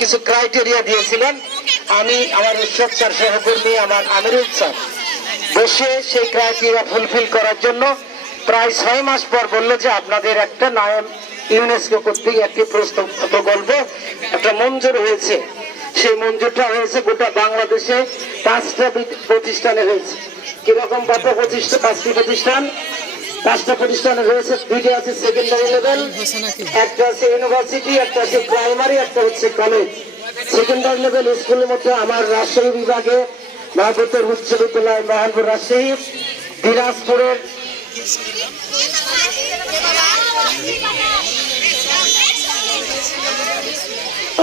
কিছু ক্রাইটেরিয়া দিয়েছিলেন। আমি আমার ঈশ্বর স্যার সহকর্মী আমার আমিরুল স্যার বসে সেই ক্রাইটেরিয়া ফুলফিল করার জন্য প্রায় 6 মাস পর বললো যে আপনাদের একটা নয়ন ইউনেস্কো কর্তৃক একটি প্রকল্প একটা মঞ্জুর হয়েছে। সেই মঞ্জুরটা হয়েছে গোটা বাংলাদেশে 5টা প্রতিষ্ঠানে হয়েছে। কিরকম কত প্রতিষ্ঠান? 5টি প্রতিষ্ঠান, 5টা প্রতিষ্ঠানে রয়েছে। 2টি আছে সেকেন্ডারি লেভেল, একটা আছে ইউনিভার্সিটি, একটা আছে প্রাইমারি, একটা হচ্ছে কলেজ। সেকেন্ডারি লেভেল স্কুলের মধ্যে আমার রাজশাহী বিভাগে মহাপুর উচ্চ বিদ্যালয় মহানপুর রাজশাহী, দিনাজপুরের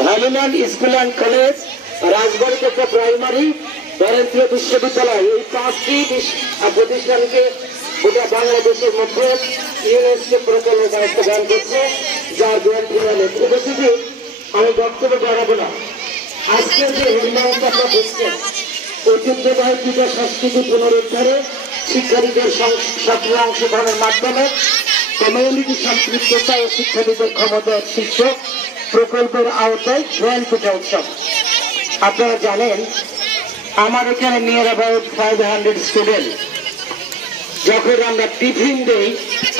হনুমান স্কুল অ্যান্ড কলেজ, রাজবাড়ী একটা প্রাইমারি, ভারতীয় বিশ্ববিদ্যালয়, এই 5টি প্রতিষ্ঠানকে গোটা বাংলাদেশের মধ্যে ইউনেস্কো প্রকল্পের দায়িত্ব দান করছে, যার গ্যারান্টি মানে উপস্থিতি আমি বক্তব্য বাড়াবো না। আজকের যে হরিনামটা আপনারা দেখছেন, ঐতিহ্যবাহী পূজা সংস্কৃতি পুনরুদ্ধারে শিক্ষার্থীদের সক্রিয় অংশগ্রহণের মাধ্যমে কমিউনিটি সম্পৃক্ততা ও শিক্ষার্থীদের ক্ষমতার শীর্ষ প্রকল্পের আওতায় জয়েন পূজা উৎসব। আপনারা জানেন আমার এখানে নিয়ার অ্যাবাউট 500 স্টুডেন্ট। যখন আমরা টিফিন দেই,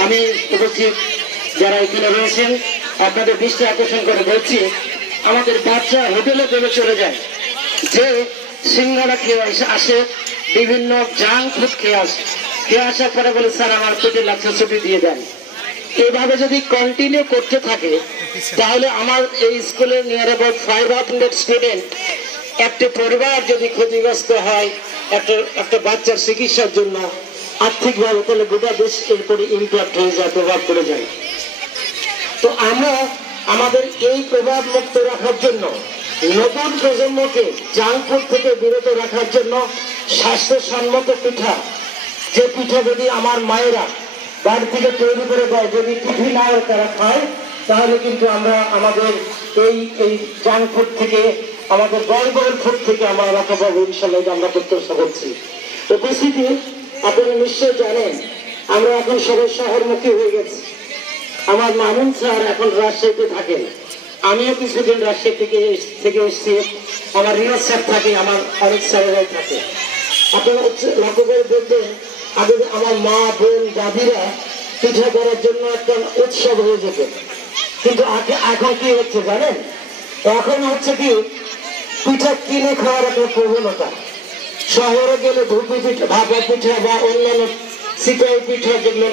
আমি উপস্থিত যারা এখানে রয়েছেন আপনাদের দৃষ্টি আকর্ষণ করে বলছি, আমাদের বাচ্চা হোটেলে চলে চলে যায় যে সিঙ্গারা খেয়ে আসে, বিভিন্ন জাঙ্ক ফুড খেয়ে আসে, খেয়ে আসার পরে বলে স্যার আমার পেটে লাগছে, ছুটি দিয়ে দেন। এইভাবে যদি কন্টিনিউ করতে থাকে তাহলে আমার এই স্কুলে নিয়ার অ্যাবাউট 500 স্টুডেন্ট, একটা পরিবার যদি ক্ষতিগ্রস্ত হয় একটা বাচ্চার চিকিৎসার জন্য আর্থিকভাবে, তাহলে গোটা দেশ এরপরে ইম্প্যাক্ট হয়ে যায়, প্রভাব পড়ে যায়। তো আমরা আমাদের এই প্রভাব মুক্ত রাখার জন্য, নতুন প্রজন্মকে জাঙ্ক ফুড থেকে বিরত রাখার জন্য স্বাস্থ্যসম্মত পিঠা, যে পিঠা যদি আমার মায়েরা বাড়ি থেকে তৈরি করে দেয়, যদি টিফিন না হয় তারা খায়, তাহলে কিন্তু আমরা আমাদের এই জাঙ্ক ফুড থেকে, আমাদের ব্যয়বহুল ফুড থেকে আমরা রক্ষা পাবো ইনশাল্লাহ, আমরা প্রত্যাশা করছি। উপস্থিতি আপনারা নিশ্চয় জানেন আমরা এখন সবাই শহরমুখী হয়ে গেছি। আমার মামুন স্যার এখন রাজশাহীতে থাকেন, আমিও কিছুদিন রাজশাহী থেকে এসেছি। আমার রিয়াজ স্যার থাকে, আমার অনেক স্যারেরাই থাকে। আপনারা লক্ষ্য করে দেখবেন আগে আমার মা বোন দাদিরা পিঠা করার জন্য একটা উৎসব হয়ে যেত, কিন্তু এখন কি হচ্ছে জানেন? এখন হচ্ছে কি পিঠা কিনে খাওয়ার একটা প্রবণতা। শহরে গেলে ধুপি পিঠা, ভাপা পিঠা বা অন্যান্য সিপাহী পিঠা যেগুলো